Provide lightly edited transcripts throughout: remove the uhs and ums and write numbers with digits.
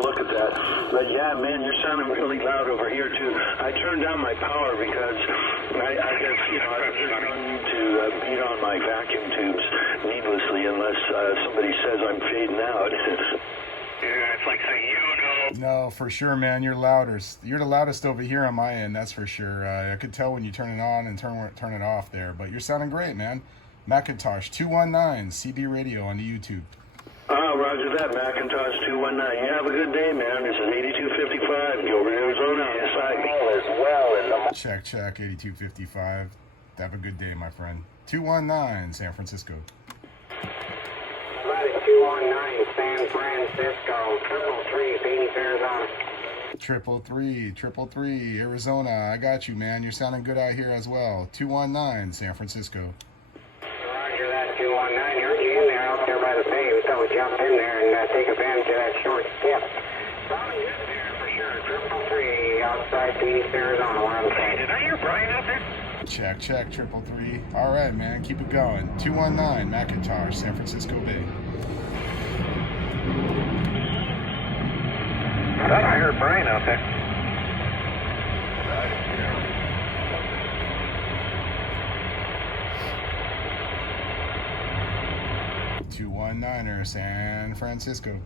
look at that. But yeah, man, you're sounding really loud over here too. I turned down my power because I guess, there's no need to beat on my vacuum tubes needlessly unless somebody says I'm fading out. Yeah, it's like saying, No, for sure, man. You're loudest. You're the loudest over here on my end, that's for sure. I could tell when you turn it on and turn it off there, but you're sounding great, man. Macintosh 219 CB radio on the YouTube. Oh, roger that, Macintosh 219. You have a good day, man. This is 8255, Gilbert, Arizona, on the side. As well as Check 8255. Have a good day, my friend. 219 San Francisco. 219 San Francisco, 333 Phoenix, Arizona. 333 Arizona. I got you, man. You're sounding good out here as well. 219 San Francisco. Roger that, 219. Heard you in there out there by the bay. We thought we'd jump in there and take advantage of that short skip. Sounding good there for sure. 333 outside Phoenix, Arizona. We're on the bay. Did I hear Brian out there? Check 333. All right, man. Keep it going. 219 Macintosh, San Francisco Bay. I thought I heard Brian out there. 219er San Francisco.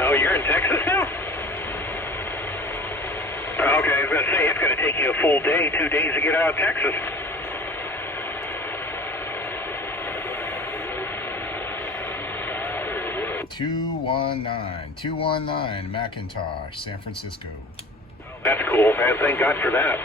Oh, you're in Texas now? Okay, I was going to say, it's going to take you a full day, 2 days to get out of Texas. Two one nine Macintosh, San Francisco. That's cool, man. Thank God for that.